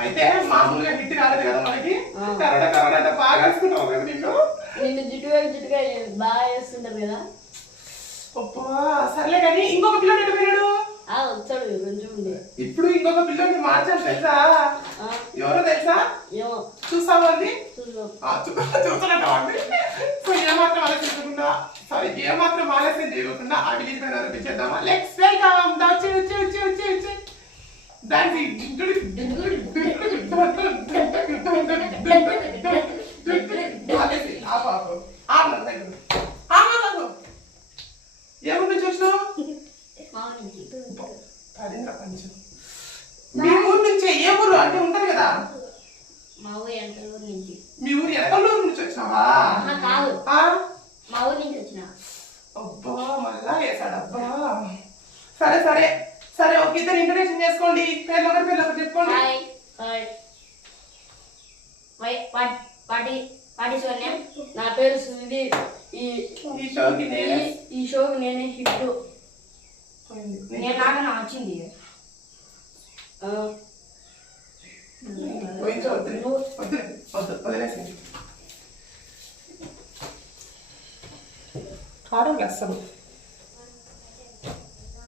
అయితే మామూలుగా హిట్ కాలేదు కదా మనకి. కరడ కరడ అంటే బాగా వేసుకుంటావు కదా నిన్ను. నిన్ను జిట్టుగా బాగా వేస్తుంటారు కదా. సర్లే కానీ ఇంకొక పిల్లడు ఎటు పోయినాడు? వచ్చాడు కొంచెం ఉండే. ఇప్పుడు ఇంకొక పిల్లడిని మార్చాలి తెలుసా? ఎవరో తెలుసా? ఏమో చూస్తావా అండి? చూస్తున్నట్టు సో ఏమాత్రం ఆలోచించకుండా ఏమాత్రం ఆలస్యం చేయకుండా ఆ విలేజ్ పైన అనిపించేద్దామా? లెట్స్ వెల్కమ్ వచ్చి వచ్చి వచ్చి వచ్చి వచ్చి దాన్ని ఏముంది చూసినావు? మీ ఊరు నుంచి ఏ ఊరు అంటే ఉంటారు కదా? మా ఊరు ఎంతలూరు నుంచి. మీ ఊరు ఎంతలూరు నుంచి వచ్చినావా? కాదు, మా ఊరు నుంచి వచ్చిన. అబ్బా మళ్ళా వేసాడు అబ్బా. సరే సరే సరే ఒక ఇద్దరు ఇంట్రడక్షన్ చేసుకోండి. పేర్లు ఒకటి చెప్పుకోండి. వాటి సోన్యం. నా పేరు సుధీర్. ఈ షోకి నేనే హిట్. నేను లాగా నా వచ్చింది. కారం అసలు